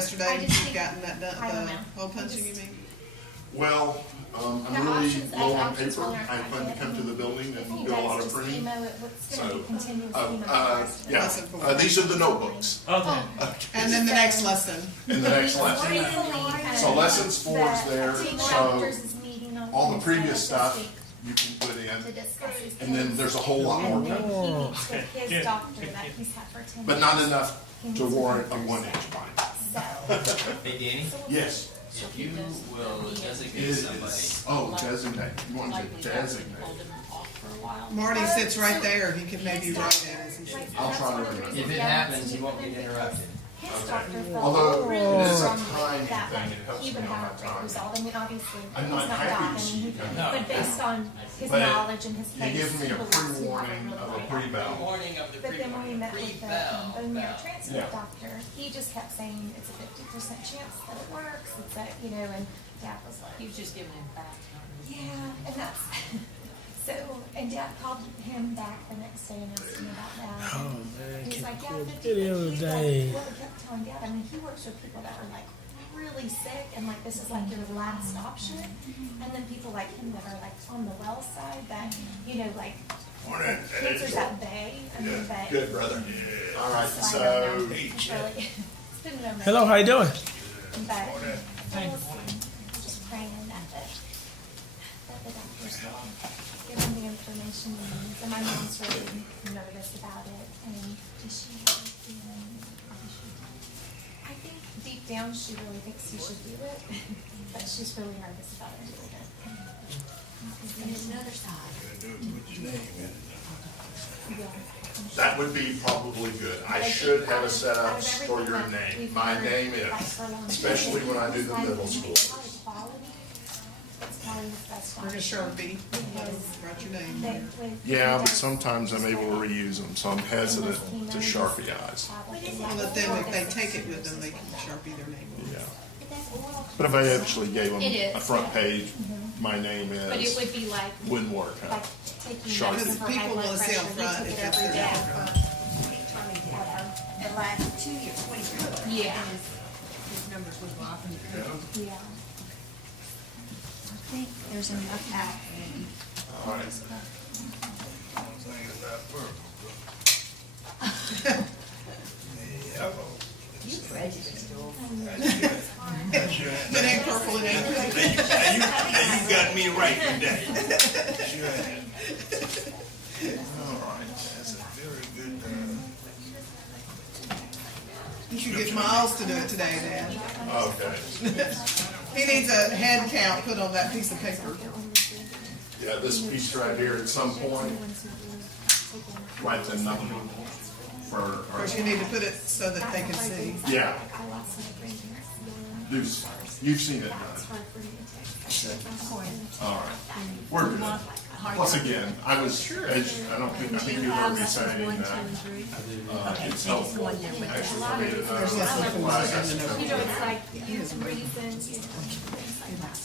yesterday, just you've gotten that done, I don't know. the hole punching, you mean? Well, I'm The really options- low on options paper. will learn I plan to how come to the building If and he do a lot does of just printing. chemo, it's gonna So, be continuous chemo. for the rest of the Yeah, life. these are the notebooks. Okay. And then the next lesson. In the next lesson. So lessons 4 is there, so all the previous stuff you can put in, and then there's a whole lot more And then coming. he meets with his doctor that he's had for 10 years. But not enough to warrant a 1-inch pipe. So, Hey, Danny, Yes. if you will designate It somebody. is, oh, designate, you want to designate. Marty sits right there, he can maybe write it as he says. I'll try to remember. If it happens, you won't get interrupted. his doctor felt Although really it is a strongly timing that, thing, like, it helps he would me on have my a great timing. result. I mean, obviously, I'm he's not not happy God, to see you come. No. but based on his But knowledge and his You faith, give me he a believes he had pre-warning really of a great pre-valve. Warning of the But then when we met with the bone marrow pre-valve. transplant Yeah. doctor, he just kept saying it's a 50% chance that it works. It's a, and Dad was like, He was just giving him facts. yeah, and that's so. And Dad called him back the next day and asked him about that. Oh man, He's can like, yeah, quit 50. video He's today. like, well, we kept telling Dad. I mean, he works with people that are like really sick, and like this is like your last option. And then people like him that are like on the well side that like Morning. cancer's at bay. I mean, but Good, brother. All right, so I don't so, know. It's really, it's been no Hello, how you doing? But we'll see. Just praying that the doctors will give him the information he needs. And my mom's really nervous about it. And does she have a feeling? I think deep down she really thinks he should do it, but she's really nervous about him doing it. And there's another side. that would be probably good. I should have a setup for your name. My name is, especially when I do the middle school. It's probably his best Bring a option. Sharpie, write your name But there. with- Yeah, but sometimes I'm able to reuse them, so I'm hesitant to Sharpie eyes. But then if they take it with them, they can Sharpie their name. Yeah. But if I actually gave them It is, a front yeah. page, my name But it is, would be like wouldn't work, huh? taking Sharpie. medicine for high People blood wanna see pressure. up You front took if it it's every in day there. for The last 2 years, 20 years. Yeah. His numbers would go up and Yeah. I think there's enough out. All right. You prejudiced, Joel. That ain't purple, it ain't red. You got me right today. Sure have. All right. That's a very good, You should get Miles to do it today, Dad. Okay. He needs a head count put on that piece of paper. Yeah, this piece right here, at some point, write the number for, Of course, you need to put it so that they can see. yeah, I lost my grandparents. you've seen it done. All right. We're good. Once again, I think you heard me saying that it's helpful actually for me to know. There's less than why I got $4 some in It's help. like reasons, things like that.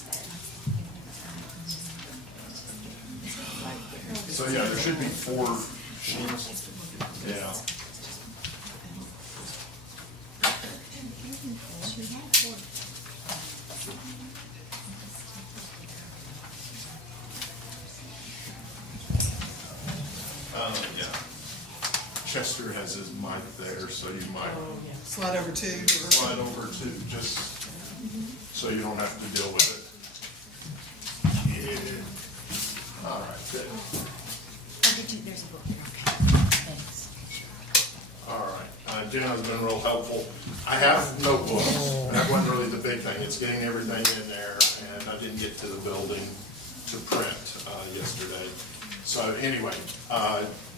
So yeah, there should be 4 sheets. Yeah. Yeah. Chester has his mic there, so you might Slide over two. Or, slide over to just so you don't have to deal with it. Yeah. All right, good. I'll get you, there's a book here, okay. Thanks. All right. Jenna's been real helpful. I have notebooks, and that wasn't really the big thing. It's getting everything in there, and I didn't get to the building to print yesterday. So anyway,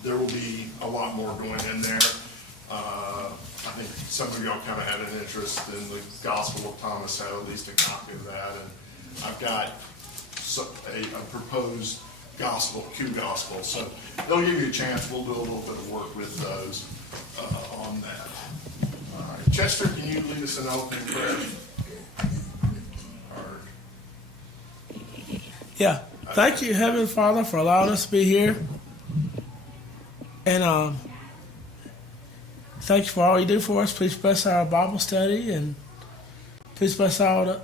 there will be a lot more going in there. I think some of y'all kind of had an interest in the Gospel of Thomas, had at least a copy of that, and I've got a proposed gospel, Q gospel. So they'll give you a chance. We'll do a little bit of work with those on that. All right, Chester, can you lead us in opening prayer? Yeah. Thank you, Heavenly Father, for allowing us to be here. And thank you for all you do for us. Please bless our Bible study and Please bless all the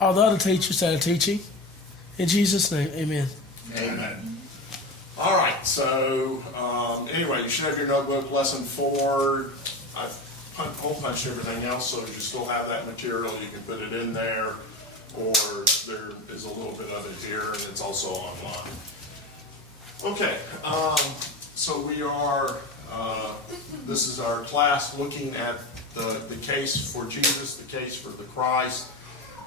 other teachers that are teaching. In Jesus' name, amen. Amen. All right, so anyway, you should have your notebook, lesson 4. I've hole punched everything else, so if you still have that material, you can put it in there, or there is a little bit of it here, and it's also online. Okay, so we are, this is our class looking at the case for Jesus, the case for the Christ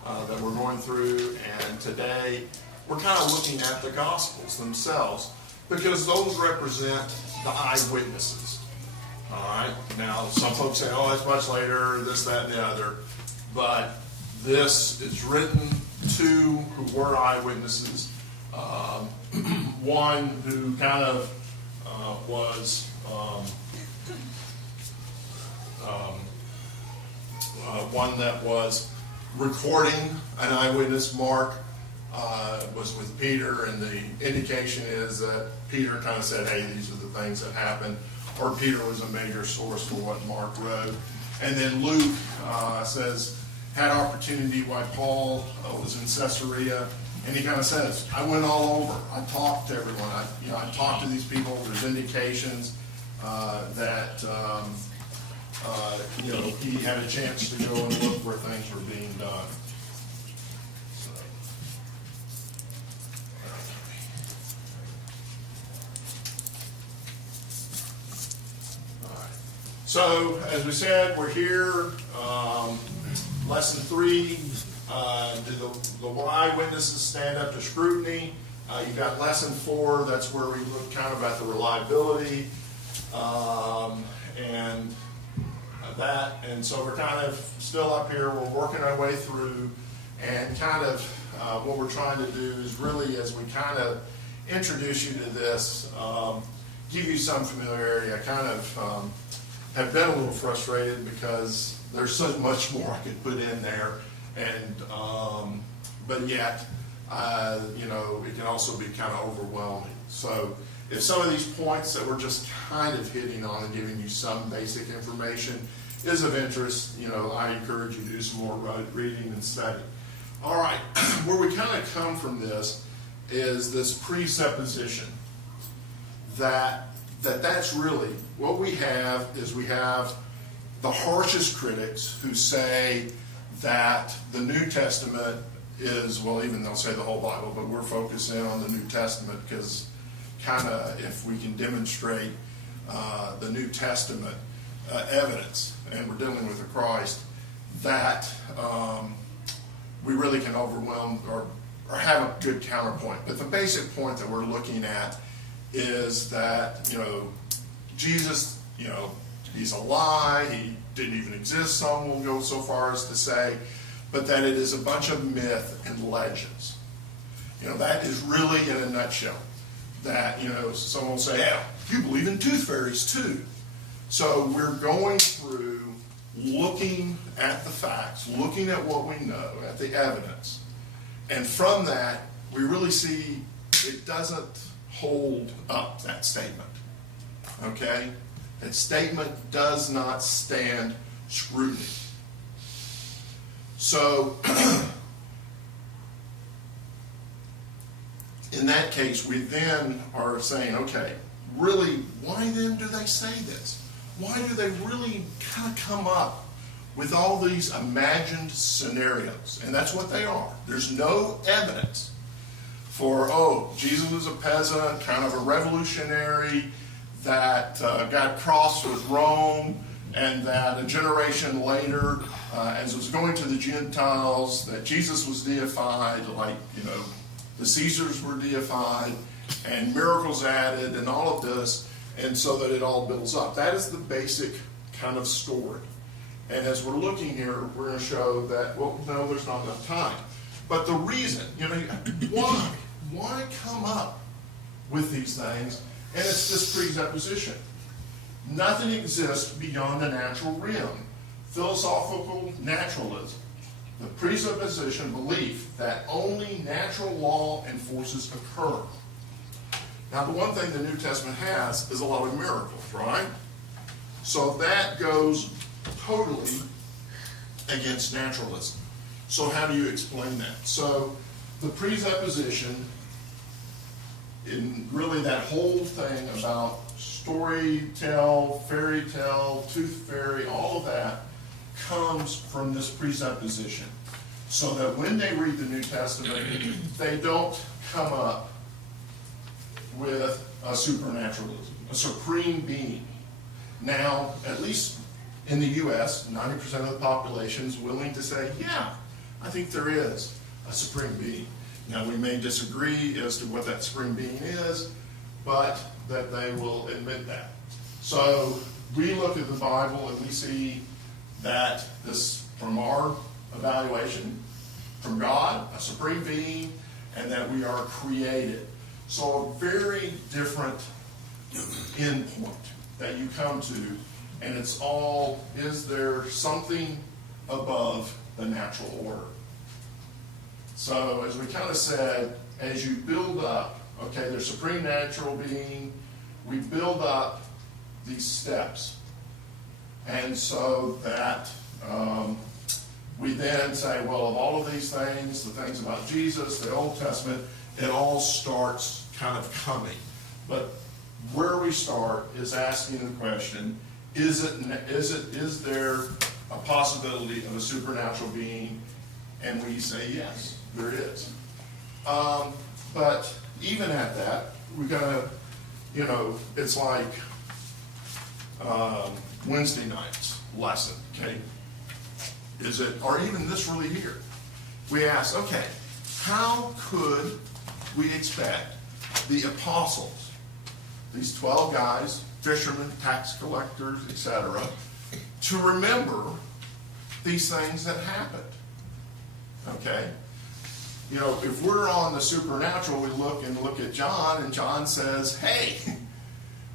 that we're going through, and today we're kind of looking at the Gospels themselves, because those represent the eyewitnesses. All right, now some folks say, oh, it's much later, this, that, and the other, but this is written to who were eyewitnesses. One who kind of was one that was recording an eyewitness. Mark was with Peter, and the indication is that Peter kind of said, hey, these are the things that happened, or Peter was a major source for what Mark wrote. And then Luke says, had opportunity while Paul was in Caesarea, and he kind of says, I went all over. I talked to everyone. I talked to these people. There's indications that he had a chance to go and look where things were being done. So, as we said, we're here, lesson 3, do the eyewitnesses stand up to scrutiny? You've got lesson 4, that's where we look kind of at the reliability, and that, and so we're kind of still up here, we're working our way through, and kind of what we're trying to do is really, as we kind of introduce you to this, give you some familiarity. I kind of have been a little frustrated because there's so much more I could put in there, and but yet, it can also be kind of overwhelming. So if some of these points that we're just kind of hitting on and giving you some basic information is of interest, I encourage you to do some more reading and study. All right, where we kind of come from this is this presupposition that's really what we have. Is we have the harshest critics who say that the New Testament is, well, even they'll say the whole Bible, but we're focusing on the New Testament because kind of if we can demonstrate the New Testament evidence, and we're dealing with the Christ, that we really can overwhelm or have a good counterpoint. But the basic point that we're looking at is that, Jesus, he's a lie, he didn't even exist, some will go so far as to say, but that it is a bunch of myth and legends. That is really in a nutshell. That, someone will say, yeah, you believe in tooth fairies too. So we're going through looking at the facts, looking at what we know, at the evidence, and from that, we really see it doesn't hold up, that statement. Okay? That statement does not stand scrutiny. So, in that case, we then are saying, okay, really, why then do they say this? Why do they really kind of come up with all these imagined scenarios? And that's what they are. There's no evidence for, Jesus was a peasant, kind of a revolutionary, that got crossed with Rome, and that a generation later, as it was going to the Gentiles, that Jesus was deified, like, the Caesars were deified, and miracles added, and all of this, and so that it all builds up. That is the basic kind of story. And as we're looking here, we're going to show that, well, no, there's not enough time. But the reason, why come up with these things? And it's this presupposition. Nothing exists beyond the natural realm. Philosophical naturalism. The presupposition belief that only natural law and forces occur. Now, the one thing the New Testament has is a lot of miracles, right? So that goes totally against naturalism. So how do you explain that? So the presupposition in really that whole thing about story tell, fairy tale, tooth fairy, all of that comes from this presupposition. So that when they read the New Testament, they don't come up with a supernaturalism, a supreme being. Now, at least in the U.S., 90% of the population is willing to say, yeah, I think there is a supreme being. Now, we may disagree as to what that supreme being is, but that they will admit that. So we look at the Bible and we see that this, from our evaluation, from God, a supreme being, and that we are created. So a very different endpoint that you come to, and it's all, is there something above the natural order? So as we kind of said, as you build up, okay, there's supreme natural being, we build up these steps. And so that we then say, well, of all of these things, the things about Jesus, the Old Testament, it all starts kind of coming. But where we start is asking the question, is there a possibility of a supernatural being? And we say, yes, there is. But even at that, we're gonna, it's like Wednesday night's lesson, okay? Or even this really here. We ask, okay, how could we expect the apostles, these 12 guys, fishermen, tax collectors, etc., to remember these things that happened? Okay? If we're on the supernatural, we look at John, and John says, hey,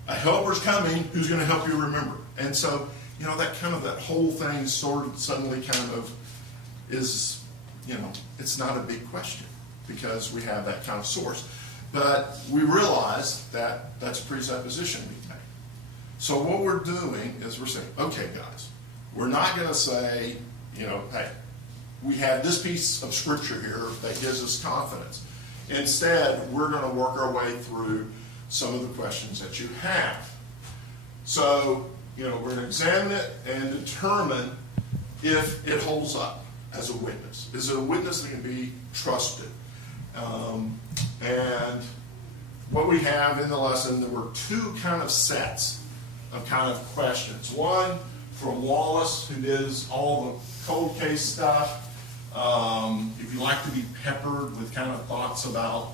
a helper's coming who's going to help you remember. And so, that whole thing suddenly kind of is, it's not a big question because we have that kind of source. But we realize that that's a presupposition we make. So what we're doing is we're saying, okay, guys, we're not going to say, hey, we have this piece of scripture here that gives us confidence. Instead, we're going to work our way through some of the questions that you have. So, we're going to examine it and determine if it holds up as a witness. Is it a witness that can be trusted? And what we have in the lesson, there were two kind of sets of kind of questions. One from Wallace, who does all the cold case stuff. If you like to be peppered with kind of thoughts about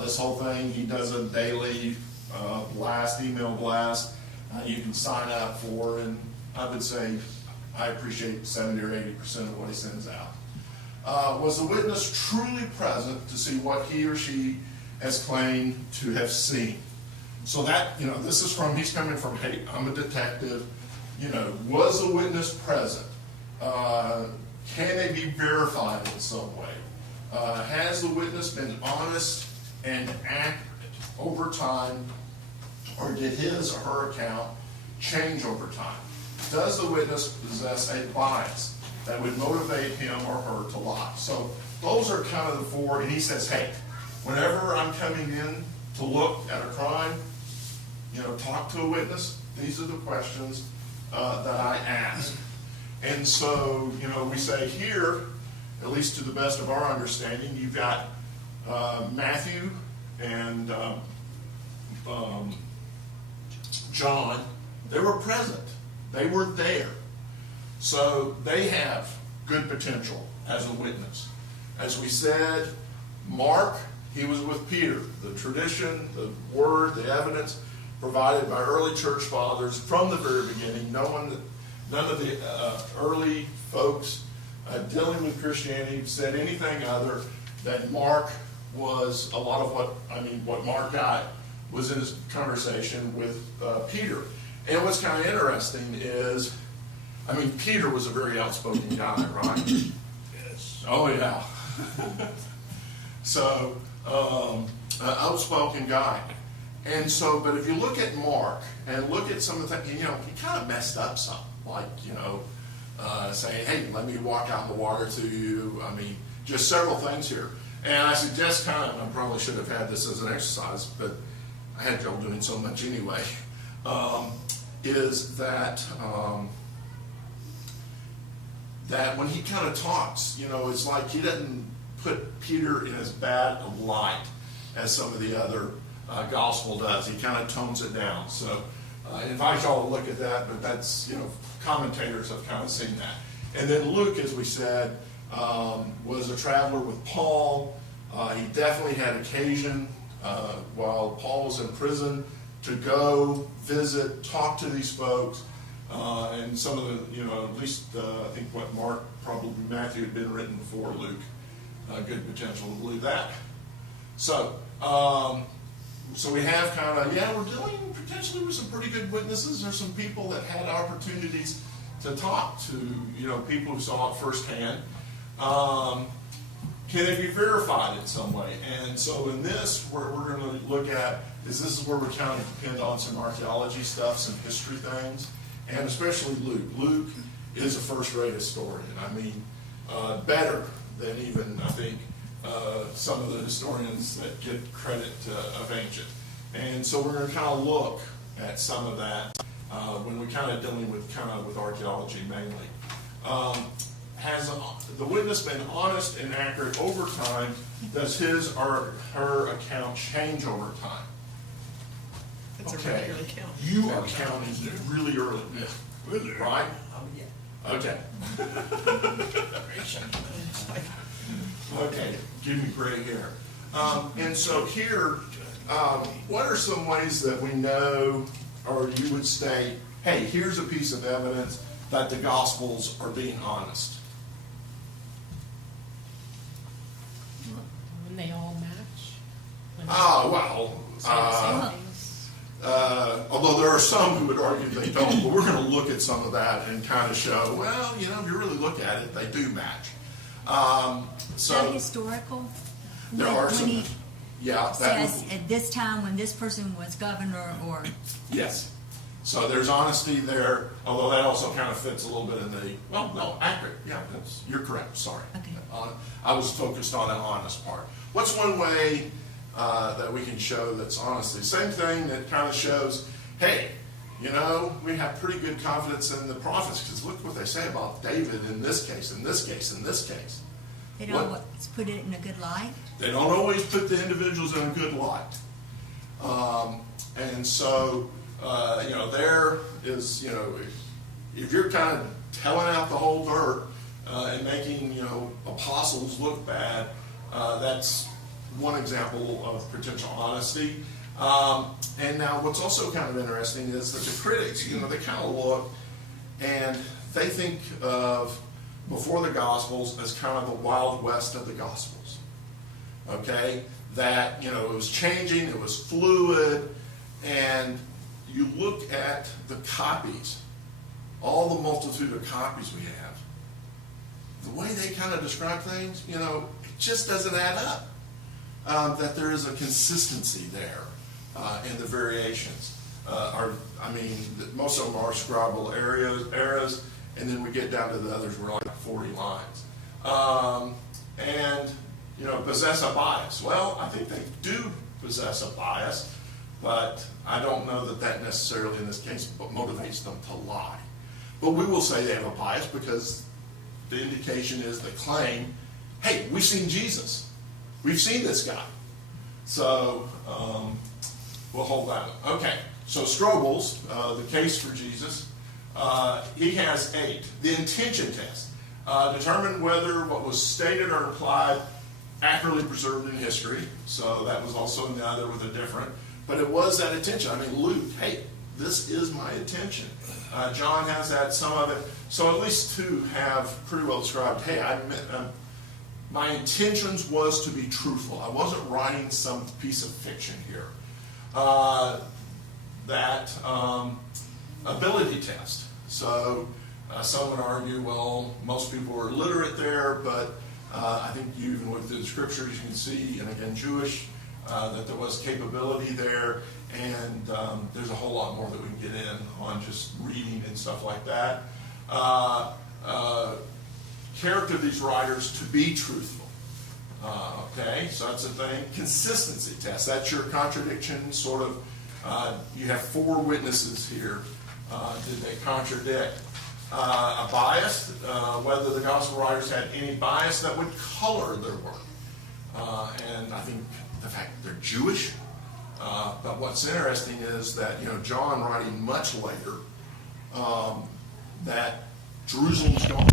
this whole thing, he does a daily email blast. You can sign up for, and I would say I appreciate 70 or 80% of what he sends out. Was the witness truly present to see what he or she has claimed to have seen? So that, this is he's coming from, hey, I'm a detective. Was the witness present? Can they be verified in some way? Has the witness been honest and accurate over time, or did his or her account change over time? Does the witness possess a bias that would motivate him or her to lie? So those are kind of the four, and he says, hey, whenever I'm coming in to look at a crime, talk to a witness, these are the questions that I ask. And so, we say here, at least to the best of our understanding, you've got Matthew and John. They were present. They were there. So they have good potential as a witness. As we said, Mark, he was with Peter. The tradition, the word, the evidence provided by early church fathers from the very beginning. None of the early folks dealing with Christianity said anything other than Mark was a lot of what Mark got was in his conversation with Peter. And what's kind of interesting is, Peter was a very outspoken guy, right? Yes. Oh, yeah. So, an outspoken guy. And so, but if you look at Mark and look at some of the things, he kind of messed up some. Like, saying, hey, let me walk out in the water to you. I mean, just several things here. And I suggest I probably should have had this as an exercise, but I had y'all doing so much anyway, is that that when he kind of talks, it's like he doesn't put Peter in as bad a light as some of the other gospel does. He kind of tones it down. So I invite y'all to look at that, but that's, commentators have kind of seen that. And then Luke, as we said, was a traveler with Paul. He definitely had occasion while Paul was in prison to go visit, talk to these folks. And some of the, at least I think what Mark, probably Matthew had been written before Luke. Good potential to believe that. So, so we have kind of, we're dealing potentially with some pretty good witnesses. There's some people that had opportunities to talk to, people who saw it firsthand. Can it be verified in some way? And so in this, we're going to look at this is where we kind of depend on some archaeology stuff, some history things, and especially Luke. Luke is a first-rate historian. I mean, better than even, I think, some of the historians that get credit of ancient. And so we're going to kind of look at some of that when we're kind of dealing with archaeology mainly. Has the witness been honest and accurate over time? Does his or her account change over time? That's a really early count. You are counting really early, right? Okay. Okay, give me gray hair. And so here, what are some ways that we know, or you would state, hey, here's a piece of evidence that the Gospels are being honest? When they all match. Although there are some who would argue they don't, but we're going to look at some of that and kind of show, well, if you really look at it, they do match. Is that historical? There are some. When he says, would, at this time when this person was governor, or... yes. So there's honesty there, although that also kind of fits a little bit in the, accurate. Yeah, you're correct, sorry. Okay. I was focused on the honest part. What's one way that we can show that's honesty? Same thing that kind of shows, hey, we have pretty good confidence in the prophets, because look what they say about David in this case, in this case, in this case. They don't always put it in a good light? They don't always put the individuals in a good light. And so, there is, if you're kind of telling out the whole dirt and making, apostles look bad, that's one example of potential honesty. And now what's also kind of interesting is that the critics, they kind of look and they think of before the Gospels as kind of the Wild West of the Gospels. Okay? That, it was changing, it was fluid, and you look at the copies, all the multitude of copies we have, the way they kind of describe things, it just doesn't add up. That there is a consistency there in the variations. Most of them are scribal eras, and then we get down to the others, we're like 40 lines. Possess a bias. Well, I think they do possess a bias, but I don't know that necessarily in this case motivates them to lie. But we will say they have a bias because the indication is they claim, hey, we've seen Jesus. We've seen this guy. So we'll hold that one. Okay, so Strobel's, the case for Jesus, he has 8. The intention test. Determine whether what was stated or implied accurately preserved in history. So that was also in the other with a different. But it was that intention. Luke, hey, this is my intention. John has that, some of it. So at least 2 have pretty well described, hey, my intentions was to be truthful. I wasn't writing some piece of fiction here. That ability test. So some would argue, well, most people were literate there, but I think you even look through the scriptures, you can see, and again, Jewish, that there was capability there, and there's a whole lot more that we can get in on just reading and stuff like that. character of these writers to be truthful. Okay, so that's a thing. Consistency test. That's your contradiction, sort of. You have 4 witnesses here. Did they contradict? A bias, whether the gospel writers had any bias that would color their work. And I think the fact that they're Jewish. But what's interesting is that, John writing much later, that Jerusalem's gone.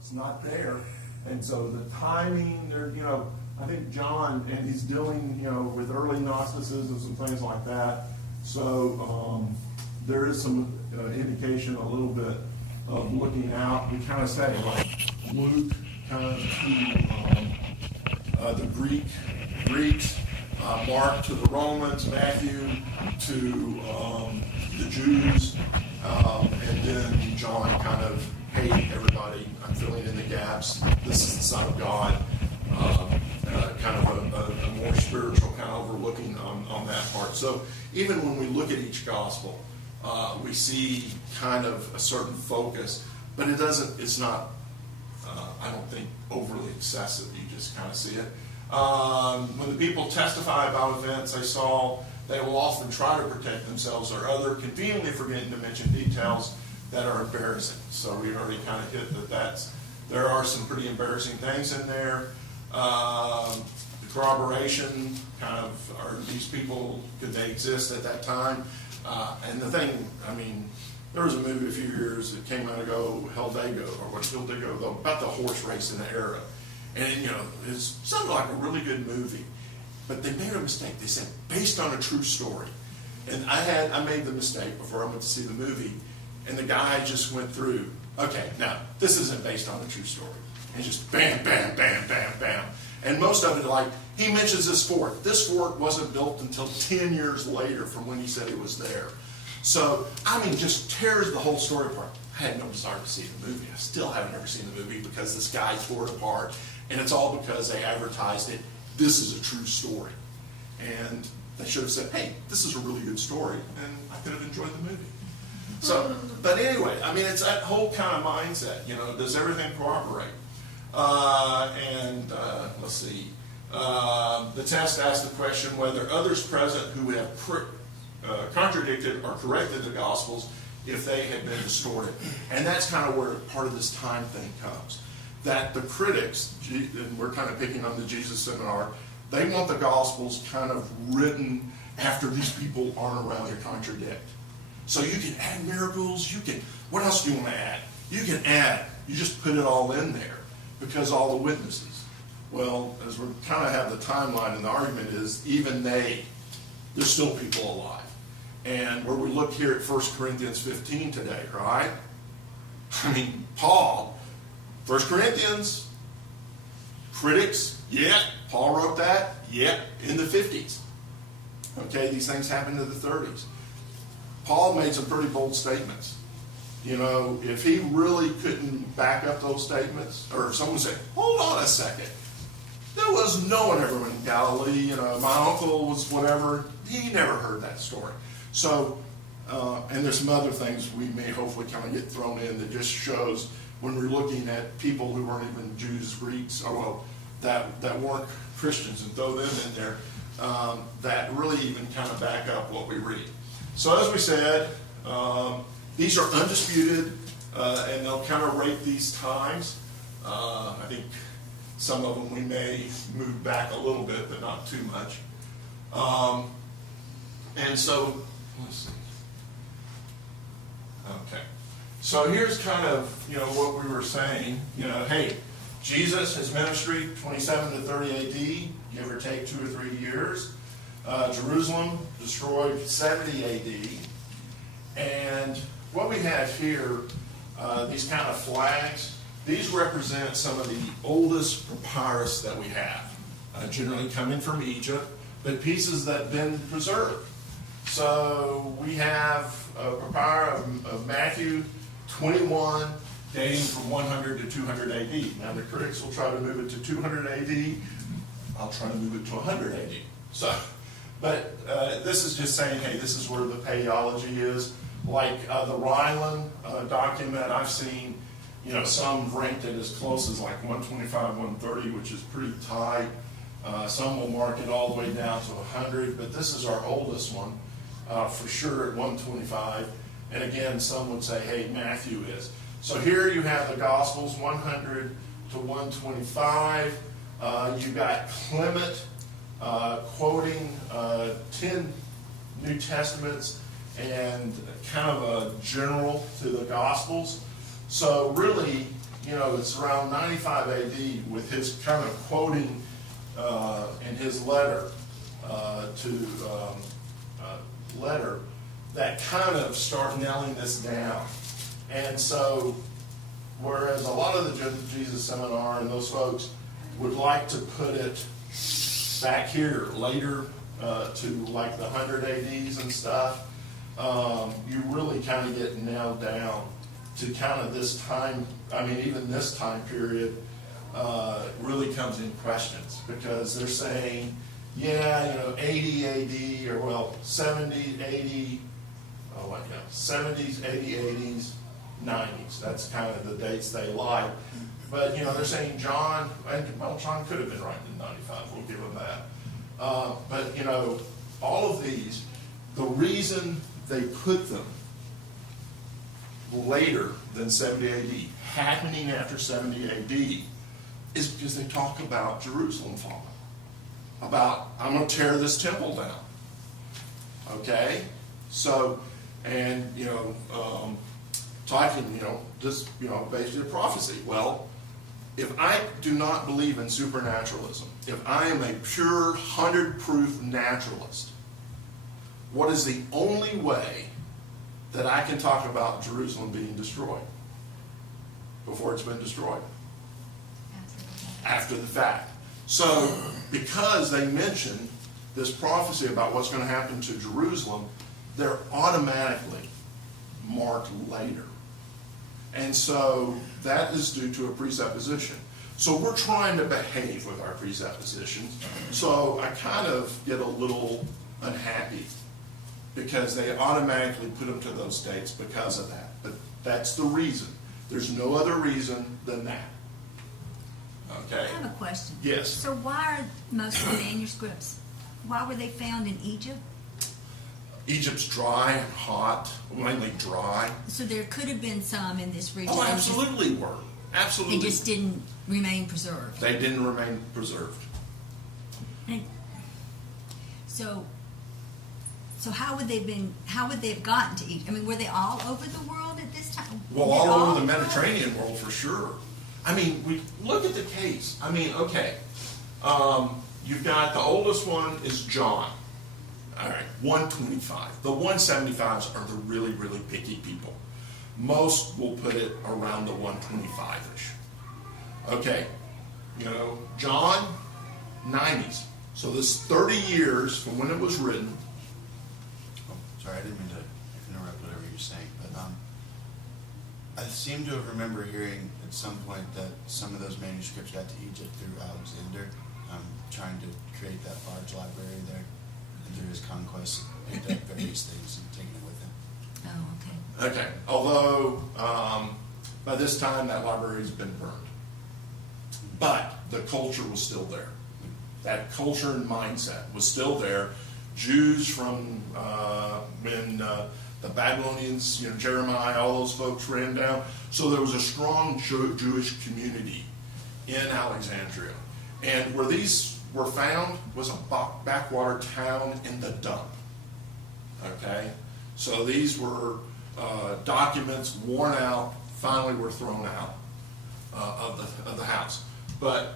It's not there. And so the timing, I think John, and he's dealing, with early Gnosticism and things like that. So there is some indication a little bit of looking out. We kind of say, like, Luke kind of to the Greeks, Mark to the Romans, Matthew to the Jews, and then John kind of, hey, everybody, I'm filling in the gaps. This is the Son of God. Kind of a more spiritual kind of overlooking on that part. So even when we look at each gospel, we see kind of a certain focus, but it's not, I don't think, overly excessive. You just kind of see it. When the people testify about events they saw, they will often try to protect themselves or other, conveniently forgetting to mention details that are embarrassing. So we already kind of hit there are some pretty embarrassing things in there. The corroboration, kind of, are these people, could they exist at that time? And the thing, there was a movie a few years that came out ago, Helldago, about the horse race in the era. And, it sounded like a really good movie. But they made a mistake. They said, based on a true story. And I made the mistake before I went to see the movie. And the guy just went through, okay, now, this isn't based on a true story. And just bam, bam, bam, bam, bam. And most of it, like, he mentions this fort. This fort wasn't built until 10 years later from when he said it was there. So, just tears the whole story apart. I had no desire to see the movie. I still haven't ever seen the movie because this guy tore it apart. And it's all because they advertised it. This is a true story. And they should have said, hey, this is a really good story. And I could have enjoyed the movie. So, but anyway, it's that whole kind of mindset. Does everything corroborate? Let's see. The test asked the question whether others present who have contradicted or corrected the Gospels if they had been distorted. And that's kind of where part of this time thing comes. That the critics, and we're kind of picking on the Jesus Seminar, they want the Gospels kind of written after these people aren't around to contradict. So you can add miracles, what else do you want to add? You can add, you just put it all in there because all the witnesses. Well, as we kind of have the timeline and the argument is, even there's still people alive. And where we look here at 1 Corinthians 15 today, right? Paul, 1 Corinthians, critics, yeah, Paul wrote that, yeah, in the 50s. Okay, these things happened in the 30s. Paul made some pretty bold statements. If he really couldn't back up those statements, or if someone said, hold on a second, there was no one ever in Galilee, my uncle was whatever, he never heard that story. So, and there's some other things we may hopefully kind of get thrown in that just shows when we're looking at people who weren't even Jews, Greeks, that weren't Christians, and throw them in there, that really even kind of back up what we read. So as we said, these are undisputed, and they'll kind of rate these times. I think some of them we may move back a little bit, but not too much. And so, let's see. Okay. So here's kind of, what we were saying. Hey, Jesus, his ministry, 27 to 30 AD, give or take 2 or 3 years. Jerusalem destroyed 70 AD. And what we have here, these kind of flags, these represent some of the oldest papyrus that we have, generally coming from Egypt, but pieces that have been preserved. So we have a papyrus of Matthew 21, dating from 100 to 200 AD. Now the critics will try to move it to 200 AD. I'll try to move it to 100 AD. So, but this is just saying, hey, this is where the paleology is. Like the Ryland document I've seen, some ranked it as close as like 125, 130, which is pretty tight. Some will mark it all the way down to 100, but this is our oldest one, for sure at 125. And again, some would say, hey, Matthew is. So here you have the Gospels, 100 to 125. You got Clement quoting 10 New Testaments and kind of a general to the Gospels. So really, it's around 95 AD with his kind of quoting in his letter that kind of start nailing this down. And so, whereas a lot of the Jesus Seminar and those folks would like to put it back here later to like the 100 ADs and stuff, you really kind of get nailed down to kind of this time. I mean, even this time period really comes in questions, because they're saying, 80 AD, or well, 70, 80, 70s, 80, 80s, 90s. That's kind of the dates they like. But, they're saying John, well, John could have been writing in 95, we'll give him that. But, all of these, the reason they put them later than 70 AD, happening after 70 AD, is because they talk about Jerusalem falling. About, I'm going to tear this temple down. Okay? So, and, talking, just, basically a prophecy. Well, if I do not believe in supernaturalism, if I am a pure 100-proof naturalist, what is the only way that I can talk about Jerusalem being destroyed before it's been destroyed? After the fact. So, because they mention this prophecy about what's going to happen to Jerusalem, they're automatically marked later. And so that is due to a presupposition. So we're trying to behave with our presuppositions. So I kind of get a little unhappy because they automatically put them to those dates because of that. But that's the reason. There's no other reason than that. Okay? I have a question. Yes. So why are most of the manuscripts, why were they found in Egypt? Egypt's dry and hot, mainly dry. So there could have been some in this region. Oh, absolutely were. Absolutely. They just didn't remain preserved. They didn't remain preserved. And so how would they have gotten to Egypt? I mean, were they all over the world at this time? Well, all over the Mediterranean world for sure. I mean, we look at the case. I mean, okay. You've got the oldest one is John. All right, 125. The 175s are the really, really picky people. Most will put it around the 125-ish. Okay, John, 90s. So this 30 years from when it was written. Oh, sorry, I didn't mean to interrupt whatever you're saying, but I seem to remember hearing at some point that some of those manuscripts got to Egypt through Alexander, trying to create that large library there. And through his conquest, picked up various things and taken it with him. Oh, okay. Okay, although by this time that library's been burned. But the culture was still there. That culture and mindset was still there. Jews from when the Babylonians, Jeremiah, all those folks ran down. So there was a strong Jewish community in Alexandria. And where these were found was a backwater town in the dump. Okay? So these were documents worn out, finally were thrown out of the house. But,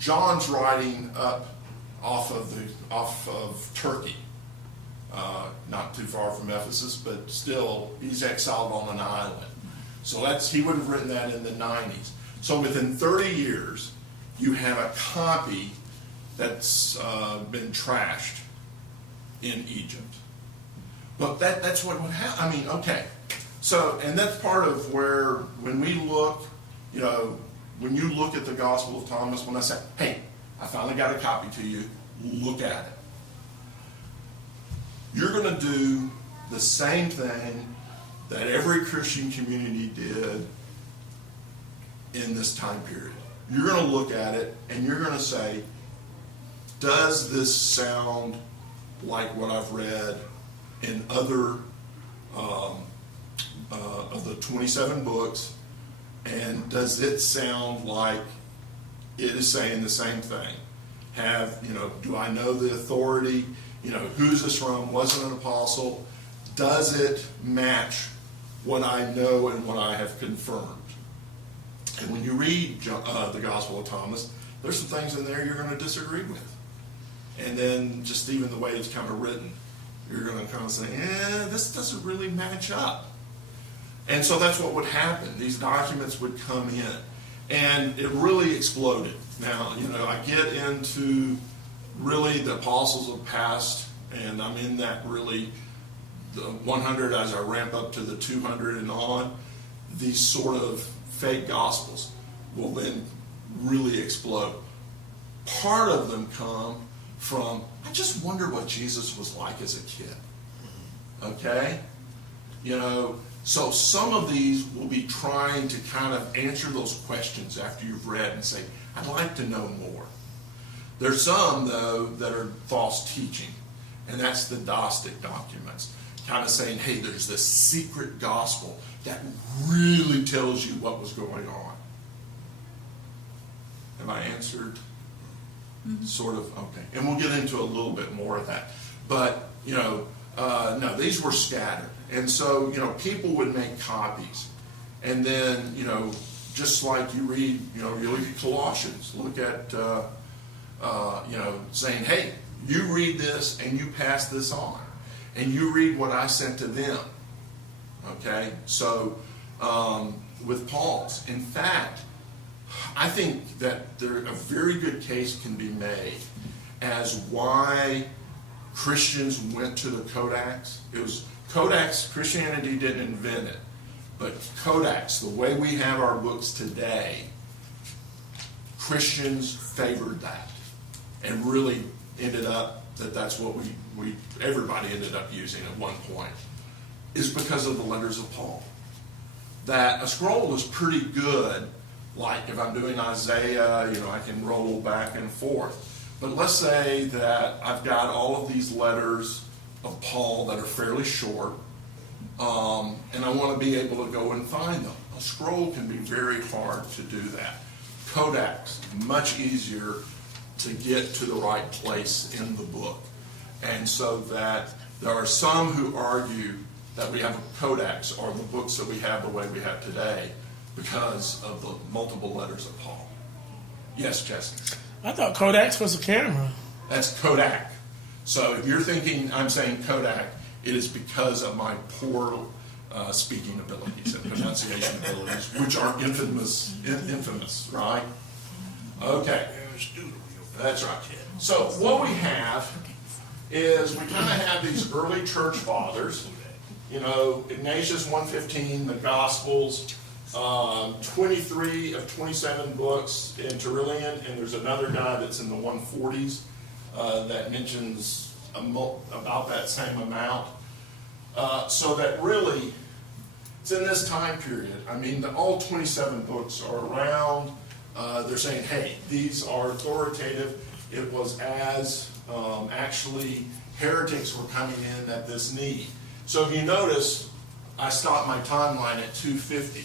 John's writing up off of Turkey, not too far from Ephesus, but still he's exiled on an island. So he would have written that in the 90s. So within 30 years, you have a copy that's been trashed in Egypt. But that's what would happen. I mean, okay. So, and that's part of where, when we look, when you look at the Gospel of Thomas, when I say, hey, I finally got a copy to you, look at it. You're going to do the same thing that every Christian community did in this time period. You're going to look at it and you're going to say, does this sound like what I've read in other of the 27 books, and does it sound like it is saying the same thing? Do I know the authority? Who's this from? Was it an apostle? Does it match what I know and what I have confirmed? And when you read the Gospel of Thomas, there's some things in there you're going to disagree with. And then just even the way it's kind of written, you're going to kind of say, this doesn't really match up. And so that's what would happen. These documents would come in. And it really exploded. Now, I get into really the apostles of past, and I'm in that really the 100 as I ramp up to the 200 and on. These sort of fake gospels will then really explode. Part of them come from, I just wonder what Jesus was like as a kid. Okay? So some of these will be trying to kind of answer those questions after you've read and say, I'd like to know more. There's some, though, that are false teaching, and that's the Gnostic documents, kind of saying, hey, there's this secret gospel that really tells you what was going on. Have I answered? Mm-hmm. Sort of, okay. And we'll get into a little bit more of that. But, no, these were scattered. And so, people would make copies. And then, just like you read, you look at Colossians, look at, saying, hey, you read this and you pass this on. And you read what I sent to them. Okay? So, with Paul's. In fact, I think that a very good case can be made as why Christians went to the Codex. It was Codex, Christianity didn't invent it, but Codex, the way we have our books today, Christians favored that and really ended up that's what everybody ended up using at one point, is because of the letters of Paul. That a scroll is pretty good, like if I'm doing Isaiah, I can roll back and forth. But let's say that I've got all of these letters of Paul that are fairly short, and I want to be able to go and find them. A scroll can be very hard to do that. Codex, much easier to get to the right place in the book. And so that there are some who argue that we have a codex, or the books that we have the way we have today, because of the multiple letters of Paul. Yes, Jesse? I thought Codex was a camera. That's Kodak. So if you're thinking I'm saying Kodak, it is because of my poor speaking abilities and pronunciation abilities, which are infamous, right? Okay. That's right. So what we have is we kind of have these early church fathers, Ignatius 1:15, the Gospels, 23 of 27 books in Tertullian, and there's another guy that's in the 140s that mentions about that same amount. So that really, it's in this time period. I mean, all 27 books are around. They're saying, hey, these are authoritative. It was as actually heretics were coming in at this need. So if you notice, I stopped my timeline at 250.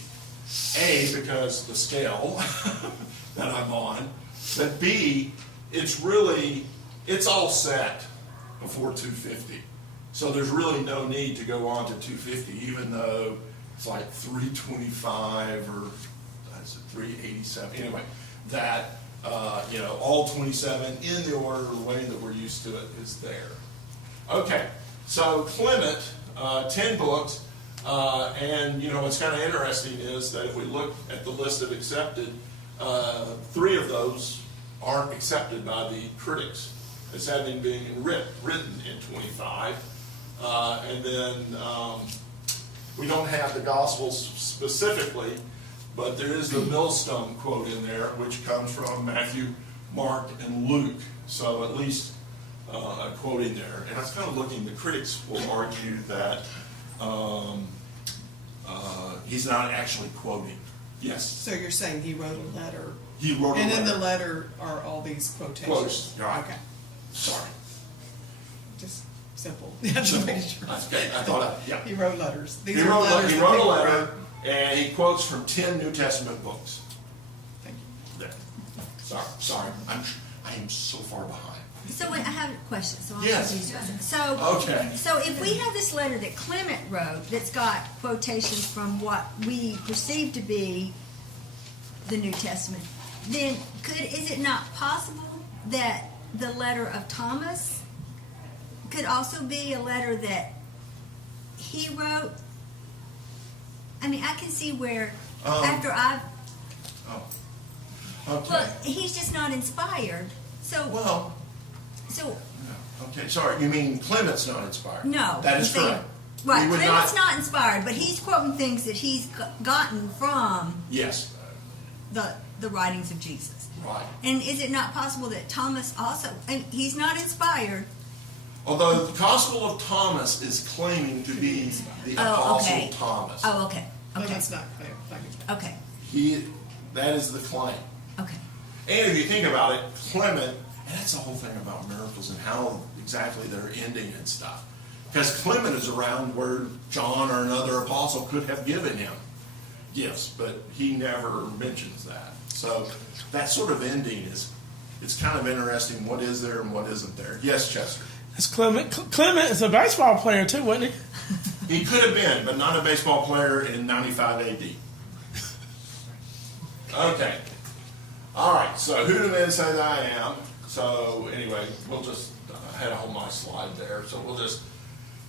A, because the scale that I'm on, but B, it's all set before 250. So there's really no need to go on to 250, even though it's like 325 or that's 387. Anyway, that, all 27 in the order, the way that we're used to it is there. Okay, so Clement, 10 books. And what's kind of interesting is that if we look at the list of accepted, 3 of those aren't accepted by the critics as having been written in 25. And then we don't have the Gospels specifically, but there is the millstone quote in there, which comes from Matthew, Mark, and Luke. So at least a quote in there. And I was kind of looking, the critics will argue that he's not actually quoting Yes. So you're saying he wrote a letter, He wrote a and in the letter. letter are all these quotations? Quotes, right. Okay, Sorry. just simple. Just making sure. That's okay. I thought, yeah. He wrote letters. These He are wrote, letters he that wrote a people letter, wrote. and he quotes from 10 New Testament books. Thank you. There. Sorry. I am so far behind. So wait, I have a question. So I'll Yes. ask you a question. So Okay. So if we have this letter that Clement wrote that's got quotations from what we perceive to be the New Testament, then is it not possible that the letter of Thomas could also be a letter that he wrote? I mean, I can see where after I've Oh. Okay. well, he's just not inspired. So Well, so okay, sorry. You mean Clement's not inspired? no, That is I'm saying- correct. Right, We would Clement's not inspired, but he's quoting things that he's gotten from Yes. the writings of Jesus. Right. And is it not possible that Thomas also, and he's not inspired? Although the Gospel of Thomas is claiming to be the Apostle Thomas. Oh, okay. Okay. Clement's not clear. Okay. That is the claim. Okay. And if you think about it, Clement, and that's the whole thing about miracles and how exactly they're ending and stuff. Because Clement is around where John or another apostle could have given him gifts, but he never mentions that. So that sort of ending it's kind of interesting. What is there and what isn't there? Yes, Chester. It's Clement. Clement is a baseball player too, wasn't he? He could have been, but not a baseball player in 95 AD. Okay. All right. So who do men say that I am? So anyway, we'll just I had a whole my slide there, so we'll just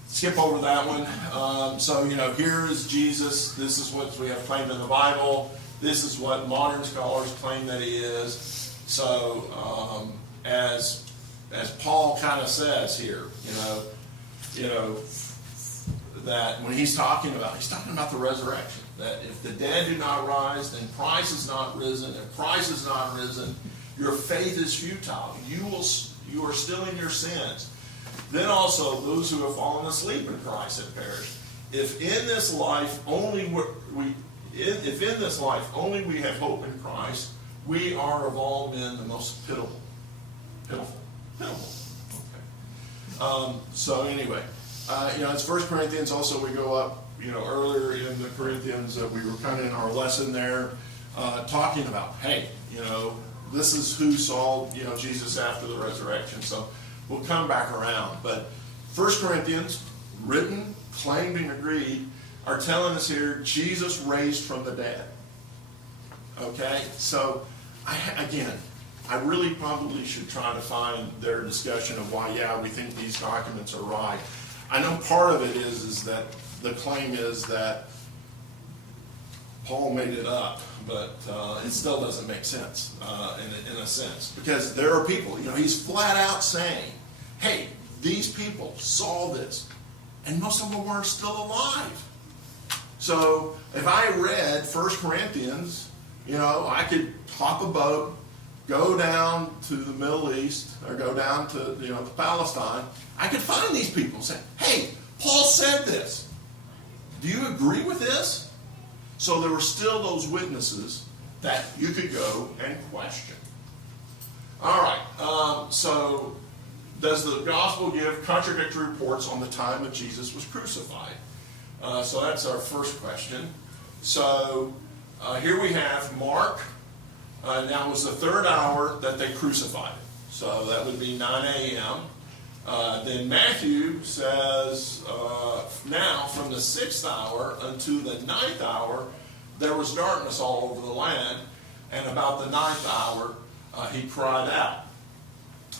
skip over that one. So here is Jesus. This is what we have claimed in the Bible. This is what modern scholars claim that he is. So as Paul kind of says here, that when he's talking about the resurrection. That if the dead do not rise, then Christ is not risen. If Christ is not risen, your faith is futile. You are still in your sins. Then also those who have fallen asleep in Christ have perished. If in this life only we have hope in Christ, we are of all men the most pitiful. Okay. So anyway, it's 1 Corinthians. Also, we go up. Earlier in the Corinthians, we were kind of in our lesson there, talking about, hey, this is who saw, Jesus after the resurrection. So we'll come back around. But 1 Corinthians, written, claimed, and agreed, are telling us here Jesus raised from the dead. Okay? So, I really probably should try to find their discussion of why, we think these documents are right. I know part of it is that the claim is that Paul made it up, but it still doesn't make sense in a sense. Because there are people, he's flat out saying, hey, these people saw this, and most of them were still alive. So if I read 1 Corinthians, I could hop a boat, go down to the Middle East, or go down to, to Palestine. I could find these people and say, hey, Paul said this. Do you agree with this? So there were still those witnesses that you could go and question. All right. So does the gospel give contradictory reports on the time that Jesus was crucified? So that's our first question. So here we have Mark. Now it was the third hour that they crucified him. So that would be 9 a.m. Then Matthew says, now from the 6th hour unto the 9th hour, there was darkness all over the land, and about the 9th hour, he cried out.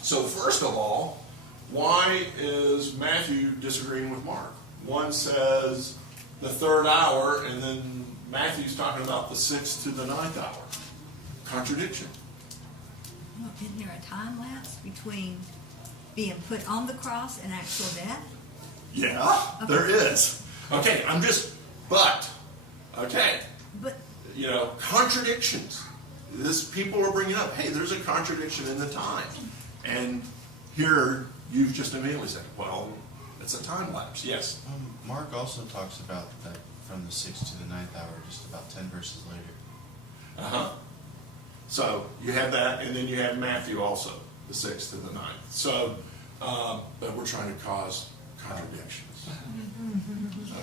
So first of all, why is Matthew disagreeing with Mark? One says the 3rd hour, and then Matthew's talking about the 6th to the 9th hour. Contradiction. Well, isn't there a time lapse between being put on the cross and actual death? Yeah, Okay. there is. Okay, but contradictions. People are bringing up, hey, there's a contradiction in the time. And here you've just immediately said, well, it's a time lapse. Yes? Mark also talks about that from the 6th to the 9th hour, just about 10 verses later. So you have that, and then you have Matthew also, the 6th and the 9th. So, but we're trying to cause contradictions.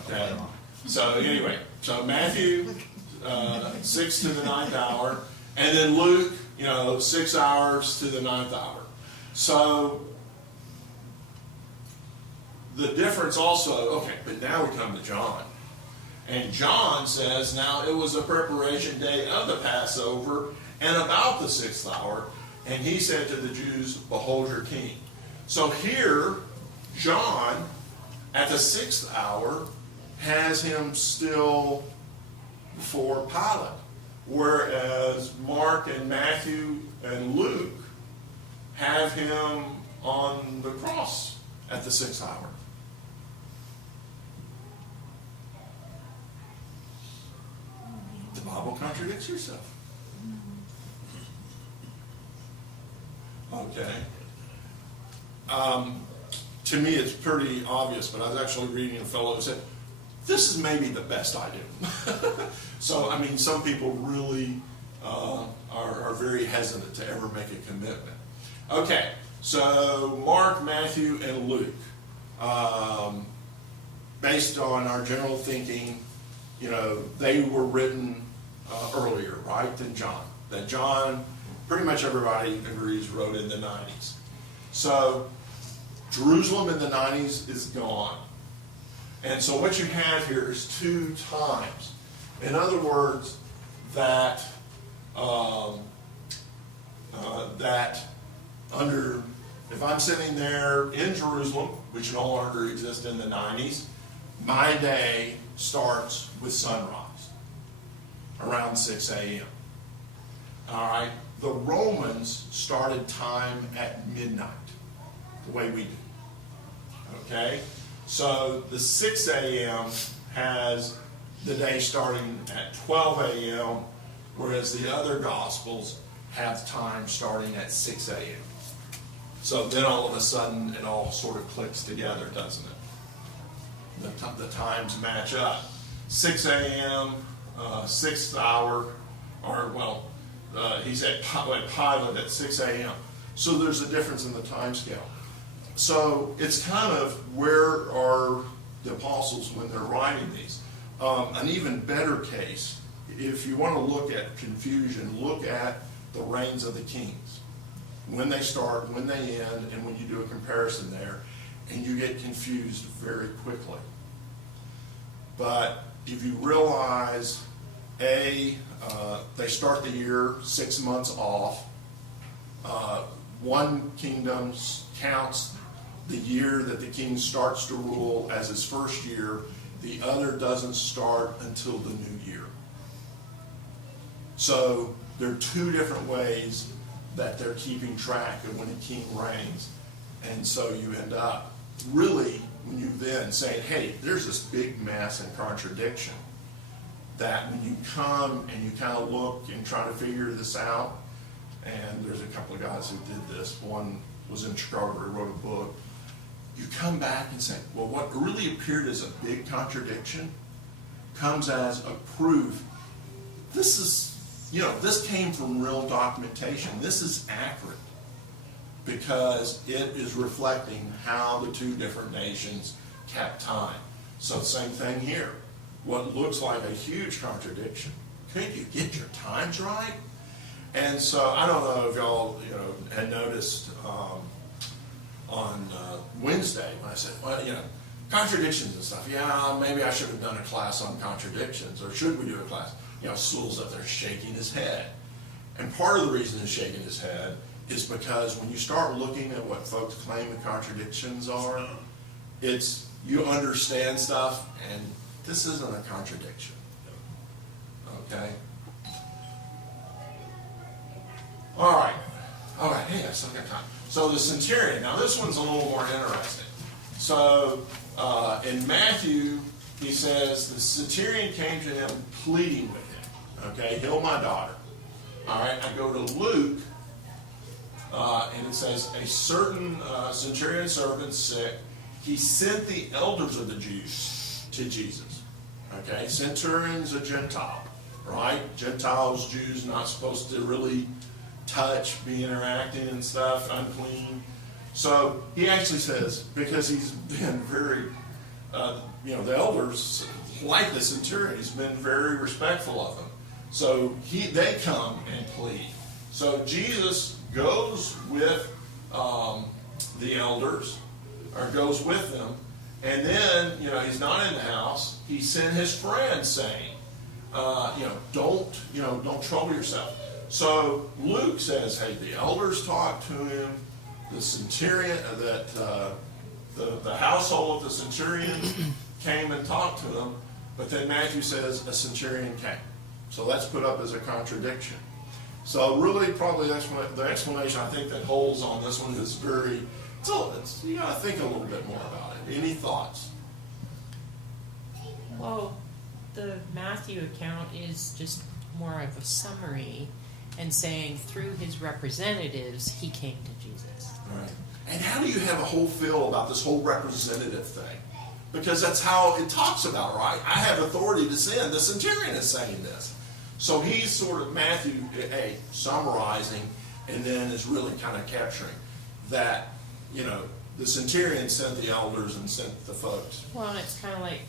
Okay. So anyway, so Matthew, 6th to the 9th hour, and then Luke, 6 hours to the 9th hour. So the difference also, okay, but now we come to John. And John says, now it was a preparation day of the Passover and about the 6th hour, and he said to the Jews, behold your king. So here, John, at the 6th hour, has him still before Pilate, whereas Mark and Matthew and Luke have him on the cross at the 6th hour. The Bible contradicts itself. Okay. To me, it's pretty obvious, but I was actually reading a fellow who said, this is maybe the best I do. So, I mean, some people really are very hesitant to ever make a commitment. Okay, so Mark, Matthew, and Luke. Based on our general thinking, they were written earlier, right, than John. That John, pretty much everybody agrees, wrote in the 90s. So Jerusalem in the 90s is gone. And so what you have here is 2 times. In other words, that if I'm sitting there in Jerusalem, which no longer exists in the 90s, my day starts with sunrise, around 6 a.m. All right? The Romans started time at midnight, the way we do. Okay? So the 6 a.m. has the day starting at 12 a.m., whereas the other Gospels have time starting at 6 a.m. So then all of a sudden it all sort of clicks together, doesn't it? The times match up. 6 a.m., 6th hour, he said Pilate at 6 a.m. So there's a difference in the time scale. So it's kind of where are the apostles when they're writing these. An even better case, if you want to look at confusion, look at the reigns of the kings. When they start, when they end, and when you do a comparison there, and you get confused very quickly. But if you realize, they start the year 6 months off. One kingdom counts the year that the king starts to rule as his first year. The other doesn't start until the new year. So there are 2 different ways that they're keeping track of when a king reigns. And so you end up really, when you then say, hey, there's this big mess and contradiction, that when you come and you kind of look and try to figure this out, and there's a couple of guys who did this. One was in Chicago, who wrote a book. You come back and say, well, what really appeared as a big contradiction comes as a proof. This is, this came from real documentation. This is accurate because it is reflecting how the 2 different nations kept time. So same thing here. What looks like a huge contradiction. Could you get your times right? And so I don't know if y'all, had noticed on Wednesday when I said, well, contradictions and stuff. Yeah, maybe I should have done a class on contradictions, or should we do a class? Sewell's up there shaking his head. And part of the reason he's shaking his head is because when you start looking at what folks claim the contradictions are, it's, you understand stuff, and this isn't a contradiction. Okay? All right. Hey, I still got time. So the centurion. Now this one's a little more interesting. So in Matthew, he says the centurion came to him pleading with him. Okay, heal my daughter. All right. I go to Luke, and it says a certain centurion servant sick. He sent the elders of the Jews to Jesus. Okay, centurion's a Gentile, right? Gentiles, Jews, not supposed to really touch, be interacting and stuff, unclean. So he actually says, because he's been very, the elders, like the centurion, he's been very respectful of them. So they come and plead. So Jesus goes with the elders, or goes with them, and then, he's not in the house. He sent his friend saying, don't trouble yourself. So Luke says, hey, the elders talked to him, the centurion, the household of the centurion came and talked to him, but then Matthew says a centurion came. So that's put up as a contradiction. So really, probably the explanation I think that holds on this one is you got to think a little bit more about it. Any thoughts? Well, the Matthew account is just more of a summary and saying through his representatives he came to Jesus. Right. And how do you have a whole feel about this whole representative thing? Because that's how it talks about, right? I have authority to send. The centurion is saying this. So he's sort of Matthew, summarizing, and then is really kind of capturing that, the centurion sent the elders and sent the folks. Well, and it's kind of like,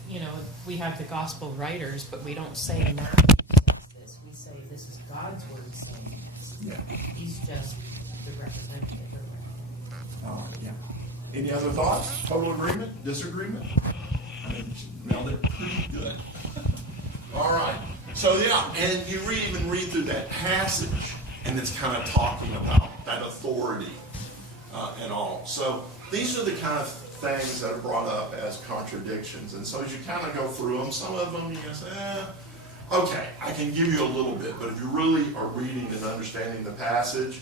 we have the gospel writers, but we don't say Matthew says this. We say this is God's word saying this. Yeah. He's just the representative. Yeah. Any other thoughts? Total agreement? Disagreement? I think you nailed it pretty good. All right. So and you even read through that passage, and it's kind of talking about that authority and all. So these are the kind of things that are brought up as contradictions. And so as you kind of go through them, some of them you can say, okay, I can give you a little bit, but if you really are reading and understanding the passage,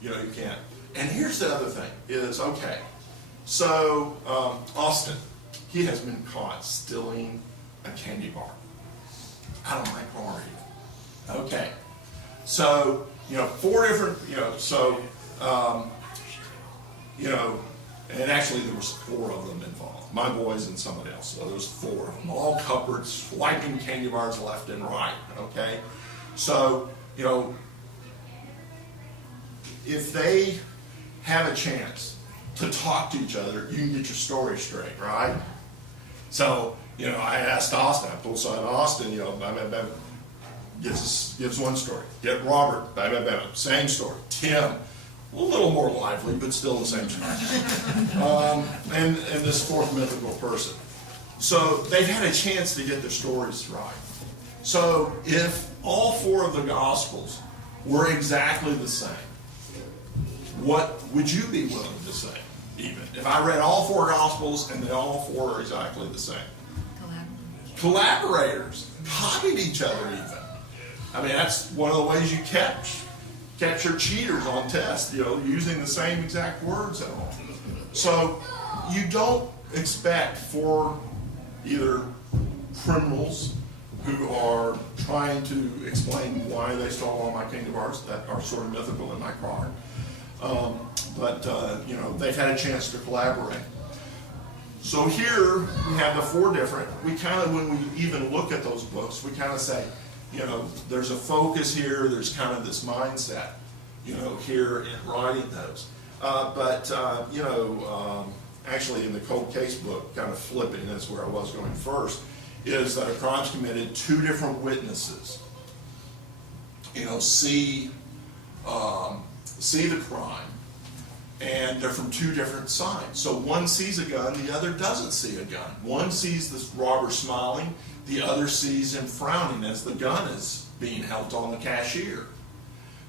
you can't. And here's the other thing is, okay, so Austin, he has been caught stealing a candy bar out of my car even. Okay. So, 4 different, and actually there was 4 of them involved. My boys and somebody else. So there was 4 of them, all cupboards, swiping candy bars left and right. Okay. So, if they have a chance to talk to each other, you can get your story straight, right? So, I asked Austin, I pulled aside Austin, gives one story. Get Robert, same story. Tim, a little more lively, but still the same story. And this 4th mythical person. So they've had a chance to get their stories right. So if all 4 of the Gospels were exactly the same, what would you be willing to say, even? If I read all 4 Gospels and they all 4 are exactly the same. Collaborators. Copied each other even. I mean, that's one of the ways you capture cheaters on tests, using the same exact words and all. So you don't expect for either criminals who are trying to explain why they stole all my candy bars that are sort of mythical in my car. They've had a chance to collaborate. So here we have the 4 different, when we even look at those books, we kind of say, there's a focus here, there's kind of this mindset, here in writing those. Actually in the cold case book, kind of flipping, that's where I was going first, is that a crime's committed, 2 different witnesses, see the crime, and they're from 2 different sides. So one sees a gun, the other doesn't see a gun. One sees the robber smiling, the other sees him frowning as the gun is being held on the cashier.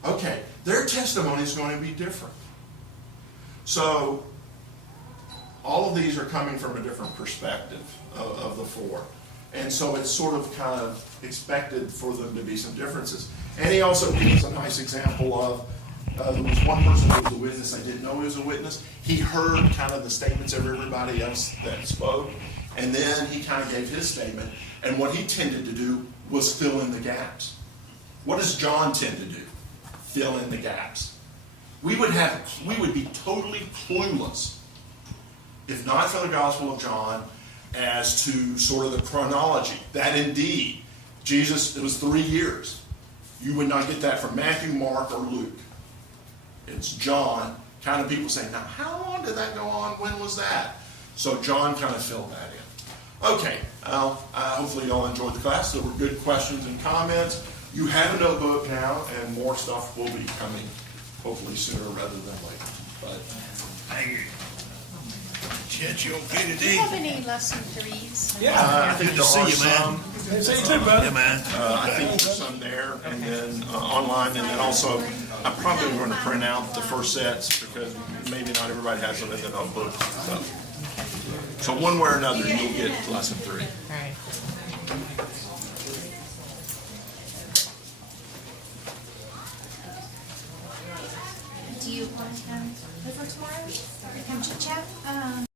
Okay, their testimony is going to be different. So all of these are coming from a different perspective of the 4. And so it's sort of kind of expected for them to be some differences. And he also gives a nice example of there was one person who was a witness. I didn't know he was a witness. He heard kind of the statements of everybody else that spoke, and then he kind of gave his statement. And what he tended to do was fill in the gaps. What does John tend to do? Fill in the gaps. We would be totally clueless if not for the Gospel of John as to sort of the chronology. That indeed Jesus, it was 3 years. You would not get that from Matthew, Mark, or Luke. It's John. Kind of people saying, now how long did that go on? When was that? So John kind of filled that in. Okay, hopefully y'all enjoyed the class. There were good questions and comments. You have a notebook now, and more stuff will be coming hopefully sooner rather than later. But Thank you. Chet, you okay Do you today? have any lesson threes? I think there See are you, man. some. See you too, buddy. Yeah, man. I think there's some there, and then online, and then also, I'm probably going to print out the first sets because maybe not everybody has them in the notebook. So one way or another, you'll get lesson 3. All right. Do you want to come over tomorrow? Or come chit chat?